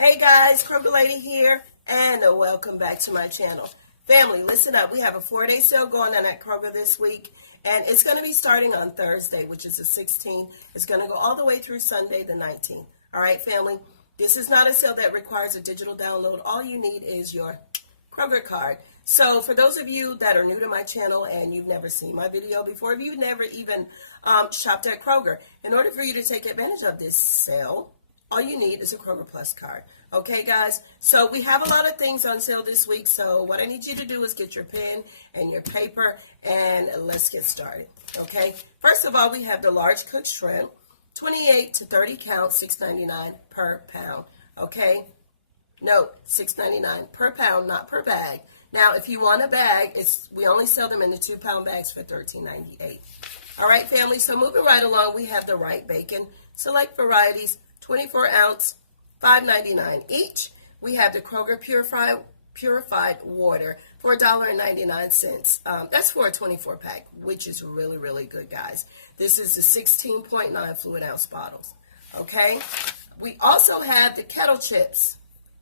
Hey guys, Kroger Lady here, and welcome back to my channel. Family, listen up. We have a 4-day sale going on at Kroger this week, and it's going to be starting on Thursday, which is the 16th. It's going to go all the way through Sunday, the 19th. All right, family, this is not a sale that requires a digital download. All you need is your Kroger card. So for those of you that are new to my channel and you've never seen my video before, if you've never even shopped at Kroger, in order for you to take advantage of this sale, all you need is a Kroger Plus card. Okay, guys? So we have a lot of things on sale this week. So what I need you to do is get your pen and your paper, and let's get started. Okay? First of all, we have the large cooked shrimp, 28 to 30 count, $6.99 per pound. Okay? No, $6.99 per pound, not per bag. Now, if you want a bag, we only sell them in the 2-pound bags for $13.98. All right, family, so moving right along, we have the right bacon, select varieties, 24-ounce, $5.99 each. We have the Kroger purified water for $1.99. That's for a 24-pack, which is really, really good, guys. This is the 16.9 fluid ounce bottles. Okay? We also have the kettle chips,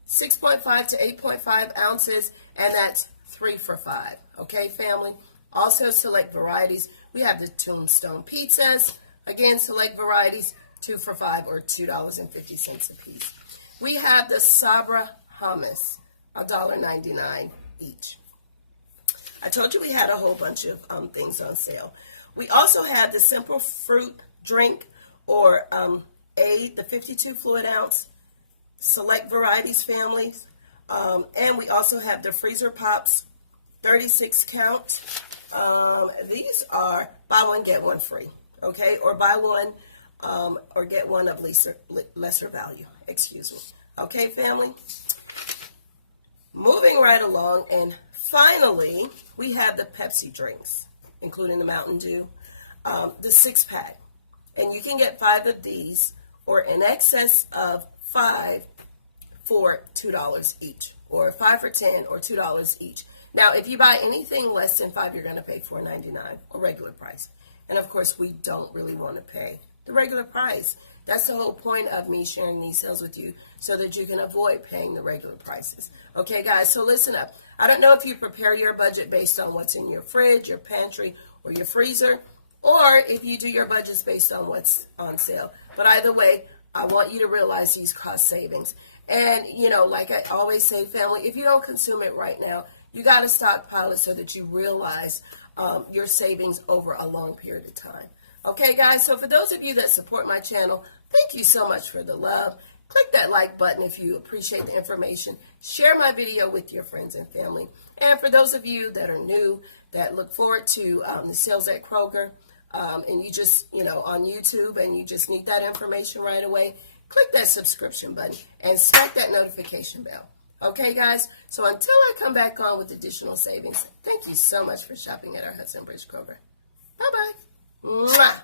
6.5 to 8.5 ounces, and that's 3 for $5. Okay, family? Also, select varieties. We have the Tombstone pizzas. Again, select varieties, 2 for $5 or $2.50 a piece. We have the Sabra hummus, $1.99 each. I told you we had a whole bunch of things on sale. We also have the simple fruit drink, or the 52 fluid ounce, select varieties families. And we also have the freezer pops, 36 count. These are buy one, get one free. Okay, or buy one or get one of lesser value. Excuse me. Okay, family? Moving right along, and finally, we have the Pepsi drinks, including the Mountain Dew, the 6-pack. And you can get 5 of these, or in excess of 5 for $2 each, or 5 for $10 or $2 each. Now, if you buy anything less than 5, you're going to pay $4.99 or regular price. And of course, we don't really want to pay the regular price. That's the whole point of me sharing these sales with you, so that you can avoid paying the regular prices. Okay, guys, so listen up. I don't know if you prepare your budget based on what's in your fridge, your pantry, or your freezer, or if you do your budgets based on what's on sale. But either way, I want you to realize these cost savings. And, you know, like I always say, family, if you don't consume it right now, you got to stockpile it so that you realize your savings over a long period of time. Okay, guys, so for those of you that support my channel, thank you so much for the love. Click that like button if you appreciate the information. Share my video with your friends and family. And for those of you that are new, that look forward to the sales at Kroger, and you just, on YouTube, and you just need that information right away, click that subscription button and smack that notification bell. Okay, guys? So until I come back on with additional savings, thank you so much for shopping at our Hudson Bridge Kroger. Bye-bye. Mwah.